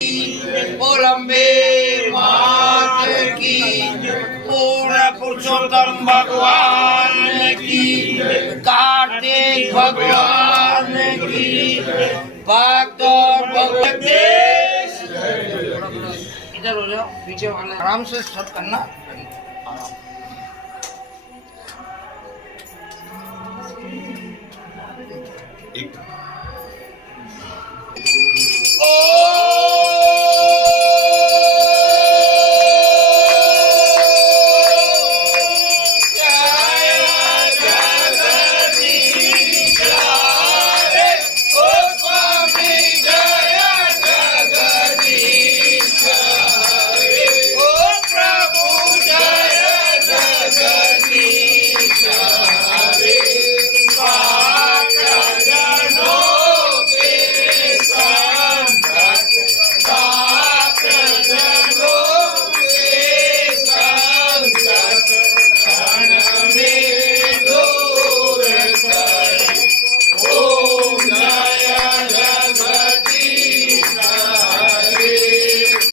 कोलंबे मात की पूर्ण पुरुषोत्तम भगवान की कार्तिक भगवान की भक्त भगवत इधर हो जाओ पीछे वाले आराम से सब करना ओ